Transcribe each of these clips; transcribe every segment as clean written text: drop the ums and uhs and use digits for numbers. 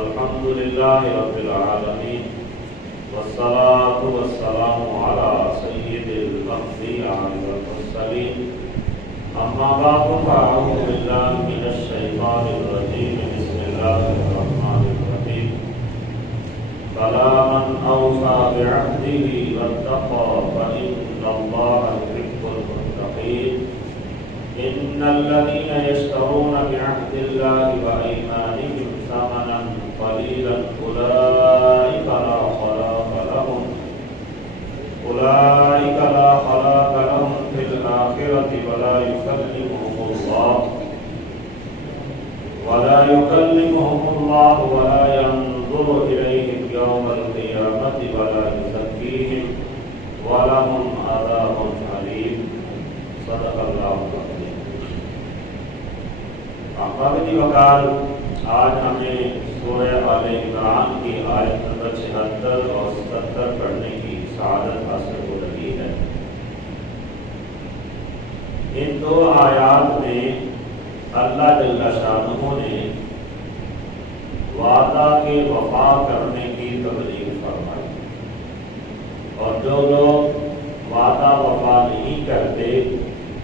الحمد لله رب العالمين والصلاة والسلام على سيد الأنبياء والمرسلين أما بعد فأعوذ بالله من الشيطان الرجيم بسم الله الرحمن الرحيم بلى من أوفى بعهده واتقى فإن الله يحب المتقين إن الذين يشترون بعهد الله وأيمانهم ثمنا قليلا أولئك لا خلاق لهم في الآخرة ولا يكلمهم الله ولا ينظر إليهم يوم القيامة ولا يزكيهم ولهم عذاب أليم صدق الله العظيم. آقابتی وقال آج ہمیں سورہ آل عمران کی آیت نمبر 76 اور 77 پڑھنے کی سعادت حاصل ہو رہی ہے. ان دو آیات میں اللہ جل شانہ نے وعدہ کے وفا کرنے کی تبلیغ فرمائی، اور جو لوگ وعدہ وفا نہیں کرتے،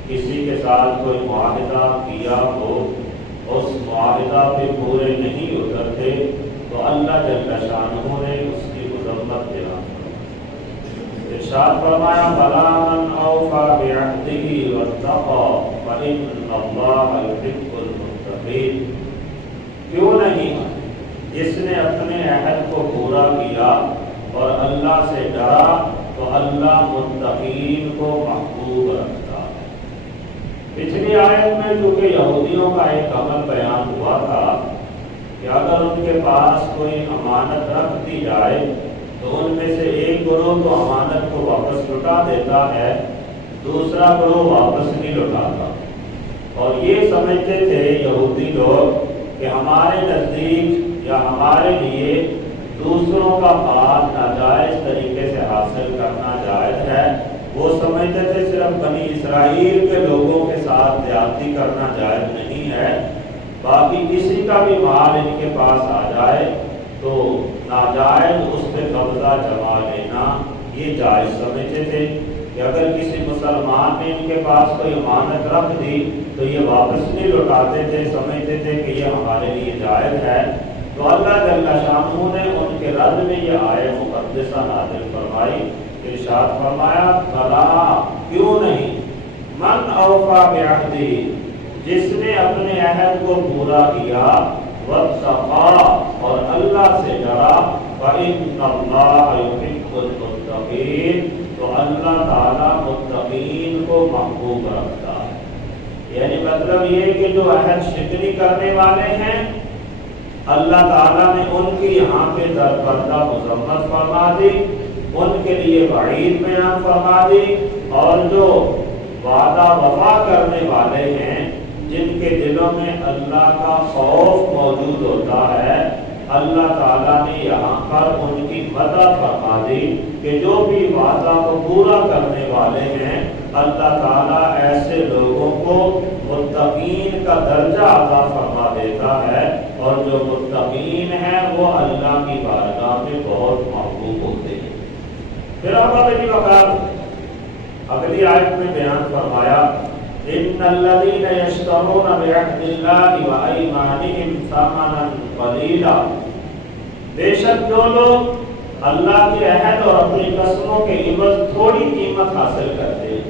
کسی کے ساتھ کوئی معاہدہ کیا ہو اس معاہدہ پہ پورے نہیں اترتے، تو اللہ جل شانہ نے اس کی مذمت بیان فرمائی. ارشاد فرمایا بلی من اوفی بعہدہ واتقی فإن اللہ یحب المتقین. کیوں نہیں؟ جس نے اپنے عہد کو پورا کیا اور اللہ سے ڈرا تو اللہ متقین کو محبوب رکھتا ہے. پچھلی آیت میں چونکہ یہودیوں کا ایک عمل بیان ہوا تھا کہ اگر ان کے پاس کوئی امانت رکھ دی جائے تو ان میں سے ایک گروہ تو امانت کو واپس لوٹا دیتا ہے، دوسرا گروہ واپس نہیں لوٹاتا. اور یہ سمجھتے تھے یہودی لوگ کہ ہمارے نزدیک یا ہمارے لیے دوسروں کا مال ناجائز طریقے سے حاصل کرنا جائز ہے. وہ سمجھتے تھے صرف بنی اسرائیل کے لوگوں کے ساتھ زیادتی کرنا جائز نہیں ہے، باقی کسی کا بھی مال ان کے پاس آ جائے تو ناجائز اس پہ قبضہ جما لینا یہ جائز سمجھتے تھے. کہ اگر کسی مسلمان نے ان کے پاس کوئی امانت رکھ دی تو یہ واپس نہیں لوٹاتے تھے، سمجھتے تھے کہ یہ ہمارے لیے جائز ہے. تو اللہ جل شانہ نے ان کے رد میں یہ آیت مقدسہ نازل فرمائی. ارشاد فرمایا بلا، کیوں نہیں، من اوفی بعہدہ، جس نے اپنے عہد کو پورا کیا، واتقی، اور اللہ سے ڈرا، فإن اللہ یحب المتقین، تو اللہ تعالیٰ متقین کو محبوب رکھتا ہے. یعنی مطلب یہ کہ جو عہد شکنی کرنے والے ہیں اللہ تعالیٰ نے ان کی یہاں پہ درپردہ مذمت فرما دی، ان کے لیے وعید بیان فرما دی. اور جو وعدہ وفا کرنے والے ہیں جن کے دلوں میں اللہ کا خوف موجود ہوتا ہے، اللہ تعالیٰ نے یہاں پر ان کی مدح فرما دی کہ جو بھی وعدہ کو پورا کرنے والے ہیں اللہ تعالیٰ ایسے لوگوں کو متقین کا درجہ عطا فرما دیتا ہے، اور جو متقین ہیں وہ اللہ کی بارگاہ میں بہت محبوب ہوتے ہیں. پھر اگلی آیت میں بیان فرمایا ان الذین یشترون بعہد اللہ وایمانہم ثمنا قلیلا، بے شک جو لوگ اللہ کے عہد اور اپنی قسموں کے عوض تھوڑی قیمت حاصل کرتے ہیں،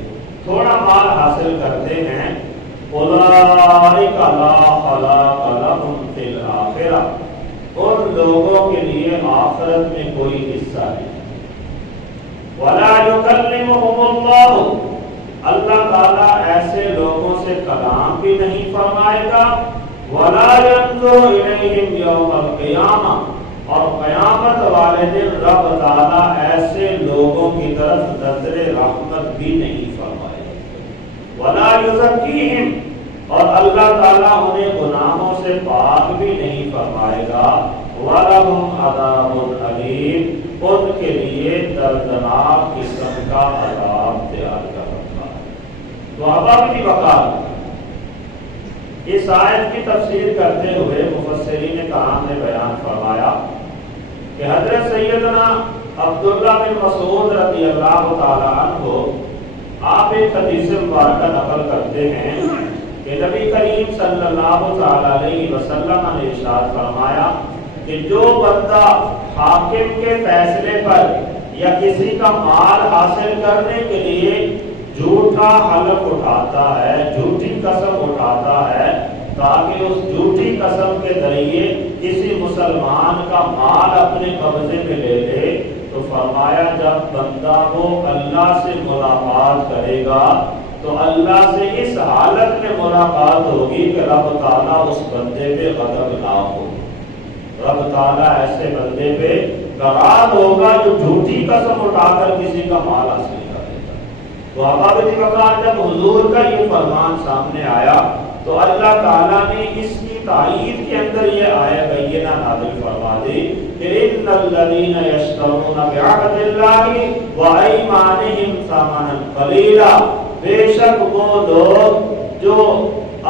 تھوڑا مال حاصل کرتے ہیں، اولئک لا خلاق لهم فی الآخرہ، ان لوگوں کے لیے آخرت میں کوئی حصہ نہیں. وَلَا يُكَلِّمُهُمُ اللَّهُ، اللہ تعالیٰ ایسے لوگوں سے کلام بھی نہیں فرمائے گا. وَلَا يَنظُرُ إِلَيْهِمْ يَوْمَ الْقِيَامَةِ، اور قیامت والے دن رب تعالیٰ ایسے لوگوں کی طرف نظر رحمت بھی نہیں فرمائے گا. وَلَا يُزَكِّيهِمْ، اور اللہ تعالیٰ انہیں گناہوں سے پاک بھی نہیں فرمائے گا. وَلَهُمْ عَذَابٌ أَلِيمٌ، ان کے لیے دردناک قسم کا عذاب تیار کر رکھا ہے. تو آبادی وقال اس آیت کی تفسیر کرتے ہوئے مفسرین کرام نے بیان فرمایا سیدنا عبداللہ بن مسعود رضی اللہ تعالیٰ عنہ آپ ایک حدیث مبارکہ نقل کرتے ہیں کہ نبی کریم صلی اللہ علیہ وسلم نے ارشاد فرمایا کہ جو بندہ حاکم کے فیصلے پر یا کسی کا مال حاصل کرنے کے لیے جھوٹا حلف اٹھاتا ہے، جھوٹی قسم اٹھاتا ہے تاکہ اس جھوٹی قسم کے ذریعے کسی مسلمان کا مال اپنے قبضے میں لے لے، تو فرمایا جب بندہ وہ اللہ سے ملاقات کرے گا تو اللہ سے اس حالت میں ملاقات ہوگی کہ رب تعالیٰ اس بندے پہ غضب نہ ہو، رب تعالیٰ ایسے بندے پہ ناراض ہوگا جو جھوٹی قسم اٹھا کر کسی کا مال حاصل کر لیتا۔ تو ابابتی وقار جب حضور کا یہ فرمان سامنے آیا تو اللہ تعالیٰ نے اس کی تائید کے اندر یہ آیت بینہ نازل فرما دی کہ ان الذین یشترون بعہد اللہ وایمانہم ثمنا قلیلا، بے شک وہ لوگ جو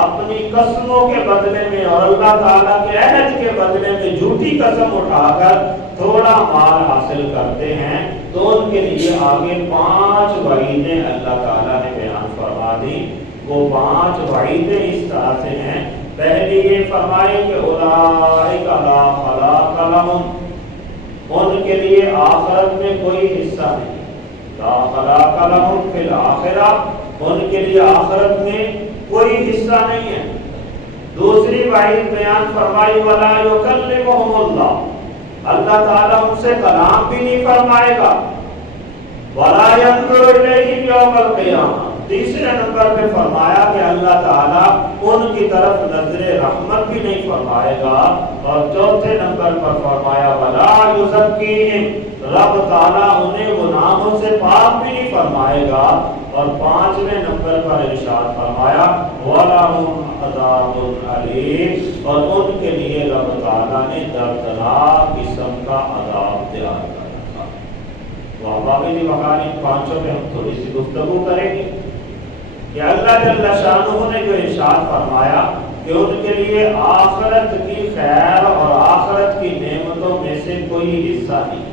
اپنی قسموں کے بدلے میں اور اللہ تعالیٰ کے عہد کے بدلے میں جھوٹی قسم اٹھا کر تھوڑا مال حاصل کرتے ہیں، تو ان کے لیے آگے 5 وعیدیں اللہ تعالیٰ نے بیان فرما دی۔ وہ 5 وعیدیں اس طرح سے ہیں۔ پہلی یہ فرمائے کہ اولئک لا خلاق لہم، ان کے لیے آخرت میں کوئی حصہ نہیں، لا خلاق لہم فی الآخرہ، ان کے لیے آخرت میں کوئی حصہ نہیں ہے۔ دوسری وعید بیان فرمائی ولا یکلمہم اللہ، اللہ تعالیٰ ان سے کلام بھی نہیں فرمائے گا، ولا ینظر الیہم یوم القیامہ، تیسرے نمبر پہ فرمایا کہ اللہ تعالیٰ ان کی طرف نظر رحمت بھی نہیں فرمائے گا، اور چوتھے نمبر پر فرمایا ولا یزکیہم، رب تعالیٰ انہیں گناہوں سے پاک بھی نہیں فرمائے گا، اور 5ویں نمبر پر ارشاد فرمایا وَلَهُمْ عَذَابٌ عَلِيمٌ، اور ان کے لیے رب تعالیٰ نے دردناک قسم کا عذاب تیار کر رکھا۔ تو ابابی وقار ان 5 پہ ہم تھوڑی سی گفتگو کریں گے کہ اللہ جل شانہ نے جو ارشاد فرمایا کہ ان کے لیے آخرت کی خیر اور آخرت کی نعمتوں میں سے کوئی حصہ نہیں۔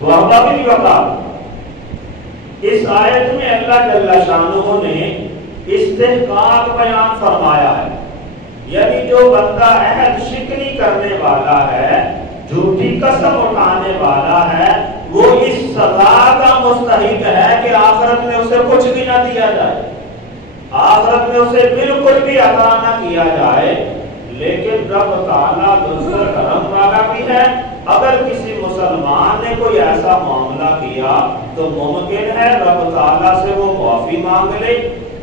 تو ابابی وقار اس آیت میں اللہ جل شانہ نے استحقاق بیان فرمایا ہے، یعنی جو بندہ عہد شکنی کرنے والا ہے، جھوٹی قسم اٹھانے والا ہے، وہ اس سزا کا مستحق ہے کہ آخرت میں اسے کچھ بھی نہ دیا جائے، آخرت میں اسے بالکل بھی عطا نہ کیا جائے۔ لیکن رب تعالیٰ ذو کرم والا بھی ہے، اگر کسی مسلمان نے کوئی ایسا معاملہ کیا تو ممکن ہے رب تعالیٰ سے وہ معافی مانگ لے،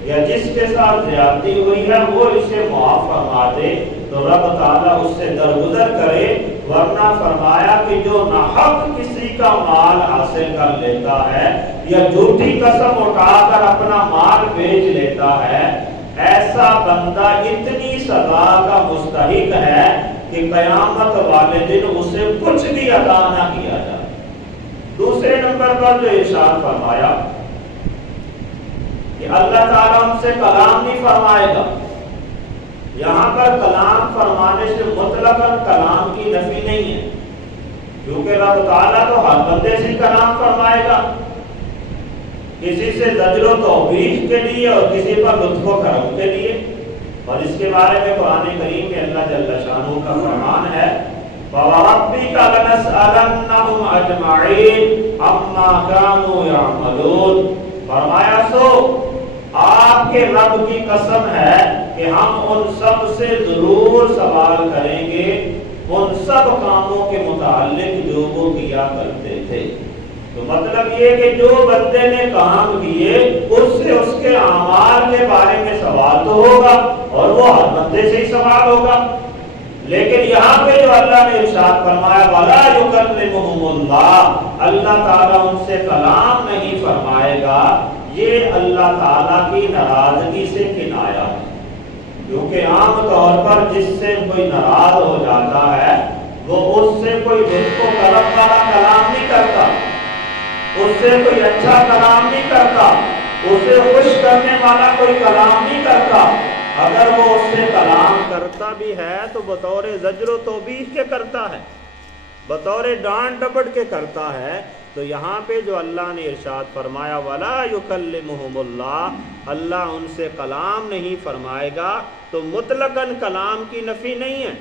یا جس کے ساتھ زیادتی ہوئی ہے وہ اسے معاف فرما دے تو رب تعالیٰ اس سے درگزر کرے، ورنہ فرمایا کہ جو ناحق کسی کا مال حاصل کر لیتا ہے یا جھوٹی قسم اٹھا کر اپنا مال بیچ لیتا ہے، ایسا بندہ اتنی سزا کا مستحق ہے کہ قیامت والے دن اسے کچھ بھی عطا نہ کیا جائے۔ دوسرے نمبر پر جو ارشاد فرمایا کہ اللہ تعالیٰ ان سے کلام نہیں فرمائے گا، یہاں پر کلام فرمانے سے مطلقاً کلام کی نفی نہیں ہے، کیونکہ رب تعالیٰ تو ہر بندے سے کلام فرمائے گا، کسی سے زجر و توبیخ کے لیے اور کسی پر لطف و کرم کے لیے۔ اور اس کے بارے میں قرآن کریم میں اللہ جل شانہ کا فرمان ہے فَوَرَبِّكَ لَنَسْأَلَنَّهُمْ أَجْمَعِينَ عَمَّا كَانُوا يَعْمَلُونَ، فرمایا سو آپ کے رب کی قسم ہے کہ ہم ان سب سے ضرور سوال کریں گے ان سب کاموں کے متعلق جو وہ کیا کرتے تھے۔ تو مطلب یہ کہ جو بندے نے کام کیے اس سے اس کے اعمال کے بارے میں سوال تو ہوگا، اور وہ ہر بندے سے ہی سوال ہوگا، لیکن یہاں پہ جو اللہ نے ارشاد فرمایا وَلَا يُكَلِّمُهُمُ اللَّهُ، اللہ تعالیٰ ان سے کلام نہیں فرمائے گا، یہ اللہ تعالیٰ کی ناراضگی سے کنایا ہے، کیونکہ عام طور پر جس سے کوئی ناراض ہو جاتا ہے وہ اس سے کوئی لطف و کرم والا کلام نہیں کرتا، اس سے کوئی اچھا کلام نہیں کرتا، اسے خوش کرنے والا کوئی کلام نہیں کرتا۔ اگر وہ اس سے کلام کرتا بھی ہے تو بطور زجر و توبیخ کے کرتا ہے، بطور ڈانٹ ڈپٹ کے کرتا ہے۔ تو یہاں پہ جو اللہ نے ارشاد فرمایا وَلَا يُكَلِّمُهُمُ اللَّهُ، اللہ ان سے کلام نہیں فرمائے گا، تو مطلقاً کلام کی نفی نہیں ہے،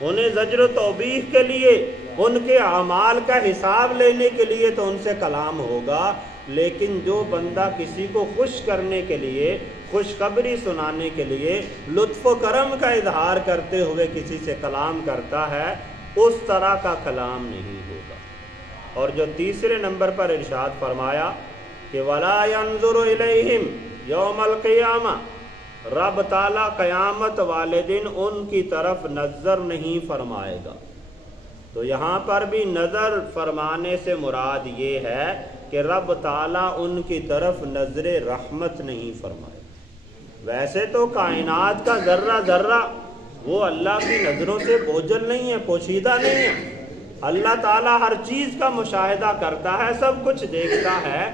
انہیں زجر و توبیخ کے لیے، ان کے اعمال کا حساب لینے کے لیے تو ان سے کلام ہوگا، لیکن جو بندہ کسی کو خوش کرنے کے لیے، خوشخبری سنانے کے لیے، لطف و کرم کا اظہار کرتے ہوئے کسی سے کلام کرتا ہے، اس طرح کا کلام نہیں ہوگا۔ اور جو تیسرے نمبر پر ارشاد فرمایا کہ وَلَا يَنظُرُ إِلَيْهِمْ يَوْمَ الْقِيَامَةِ، رب تعالیٰ قیامت والے دن ان کی طرف نظر نہیں فرمائے گا۔ تو یہاں پر بھی نظر فرمانے سے مراد یہ ہے کہ رب تعالیٰ ان کی طرف نظر رحمت نہیں فرمائے گا۔ ویسے تو کائنات کا ذرہ ذرہ وہ اللہ کی نظروں سے بوجھل نہیں ہے، پوشیدہ نہیں ہے، اللہ تعالیٰ ہر چیز کا مشاہدہ کرتا ہے، سب کچھ دیکھتا ہے،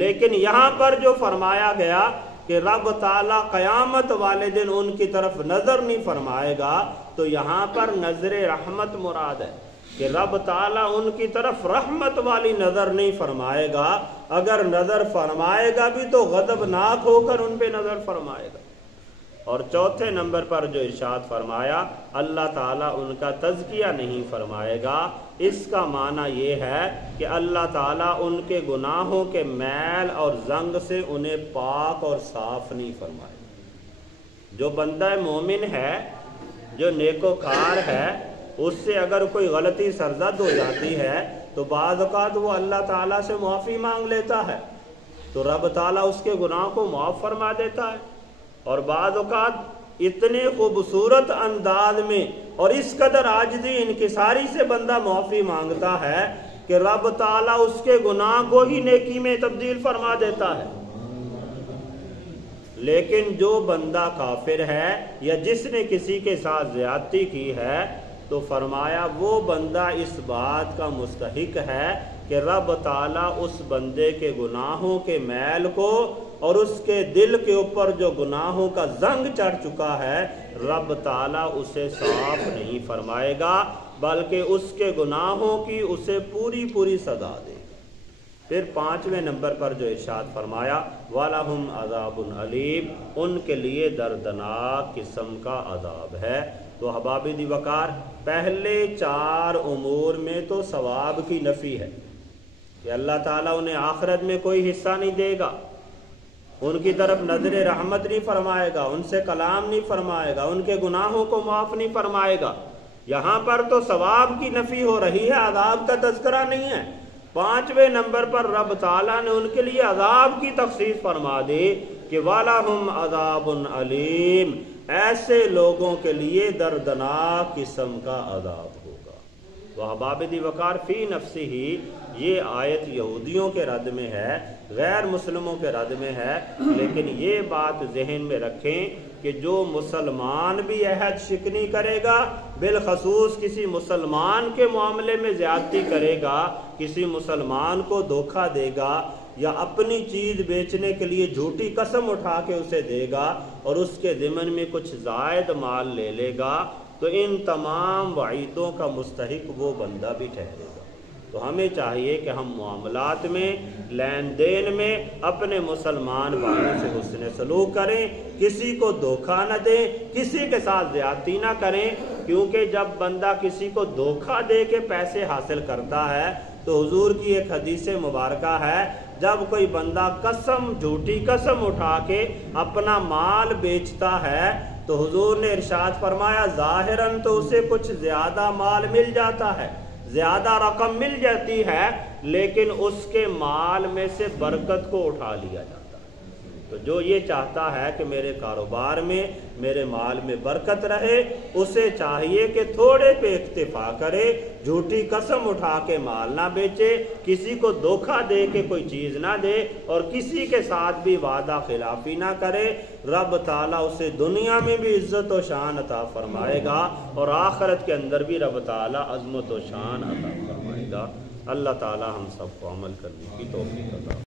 لیکن یہاں پر جو فرمایا گیا کہ رب تعالیٰ قیامت والے دن ان کی طرف نظر نہیں فرمائے گا، تو یہاں پر نظر رحمت مراد ہے کہ رب تعالیٰ ان کی طرف رحمت والی نظر نہیں فرمائے گا، اگر نظر فرمائے گا بھی تو غضبناک ہو کر ان پہ نظر فرمائے گا۔ اور چوتھے نمبر پر جو ارشاد فرمایا اللہ تعالیٰ ان کا تزکیہ نہیں فرمائے گا، اس کا معنی یہ ہے کہ اللہ تعالیٰ ان کے گناہوں کے میل اور زنگ سے انہیں پاک اور صاف نہیں فرمائے گا۔ جو بندہ مومن ہے، جو نیکوکار ہے، اس سے اگر کوئی غلطی سرزد ہو جاتی ہے تو بعض اوقات وہ اللہ تعالیٰ سے معافی مانگ لیتا ہے، تو رب تعالیٰ اس کے گناہ کو معاف فرما دیتا ہے، اور بعض اوقات اتنے خوبصورت انداز میں اور اس قدر عاجزی انکساری سے بندہ معافی مانگتا ہے کہ رب تعالیٰ اس کے گناہ کو ہی نیکی میں تبدیل فرما دیتا ہے۔ لیکن جو بندہ کافر ہے یا جس نے کسی کے ساتھ زیادتی کی ہے، تو فرمایا وہ بندہ اس بات کا مستحق ہے کہ رب تعالیٰ اس بندے کے گناہوں کے میل کو اور اس کے دل کے اوپر جو گناہوں کا زنگ چڑھ چکا ہے، رب تعالیٰ اسے صاف نہیں فرمائے گا، بلکہ اس کے گناہوں کی اسے پوری پوری سزا دے گا۔ پھر پانچویں نمبر پر جو ارشاد فرمایا وَلَهُمْ عَذَابٌ عَلِيمٌ، ان کے لیے دردناک قسم کا عذاب ہے۔ تو احباب دی وقار، پہلے چار امور میں تو ثواب کی نفی ہے کہ اللہ تعالیٰ انہیں آخرت میں کوئی حصہ نہیں دے گا، ان کی طرف نظر رحمت نہیں فرمائے گا، ان سے کلام نہیں فرمائے گا، ان کے گناہوں کو معاف نہیں فرمائے گا۔ یہاں پر تو ثواب کی نفی ہو رہی ہے، عذاب کا تذکرہ نہیں ہے۔ پانچویں نمبر پر رب تعالیٰ نے ان کے لیے عذاب کی تخصیص فرما دی کہ وَلَهُمْ عَذَابٌ عَلِيمٌ، ایسے لوگوں کے لیے دردناک قسم کا عذاب ہوگا۔ تو احباب دی وقار، فی نفسی ہی یہ آیت یہودیوں کے رد میں ہے، غیر مسلموں کے رد میں ہے، لیکن یہ بات ذہن میں رکھیں کہ جو مسلمان بھی عہد شکنی کرے گا، بالخصوص کسی مسلمان کے معاملے میں زیادتی کرے گا، کسی مسلمان کو دھوکہ دے گا، یا اپنی چیز بیچنے کے لیے جھوٹی قسم اٹھا کے اسے دے گا اور اس کے ضمن میں کچھ زائد مال لے لے گا، تو ان تمام وعیدوں کا مستحق وہ بندہ بھی ٹھہرے گا۔ تو ہمیں چاہیے کہ ہم معاملات میں، لین دین میں اپنے مسلمان بھائیوں سے حسن سلوک کریں، کسی کو دھوکہ نہ دیں، کسی کے ساتھ زیادتی نہ کریں، کیونکہ جب بندہ کسی کو دھوکہ دے کے پیسے حاصل کرتا ہے تو حضور کی ایک حدیث مبارکہ ہے، جب کوئی بندہ قسم، جھوٹی قسم اٹھا کے اپنا مال بیچتا ہے تو حضور نے ارشاد فرمایا ظاہراً تو اسے کچھ زیادہ مال مل جاتا ہے، زیادہ رقم مل جاتی ہے، لیکن اس کے مال میں سے برکت کو اٹھا لیا جاتا ہے۔ تو جو یہ چاہتا ہے کہ میرے کاروبار میں، میرے مال میں برکت رہے، اسے چاہیے کہ تھوڑے پہ اکتفا کرے، جھوٹی قسم اٹھا کے مال نہ بیچے، کسی کو دھوکہ دے کے کوئی چیز نہ دے، اور کسی کے ساتھ بھی وعدہ خلافی نہ کرے۔ رب تعالیٰ اسے دنیا میں بھی عزت و شان عطا فرمائے گا اور آخرت کے اندر بھی رب تعالیٰ عظمت و شان عطا فرمائے گا۔ اللہ تعالیٰ ہم سب کو عمل کرنے کی توفیق عطا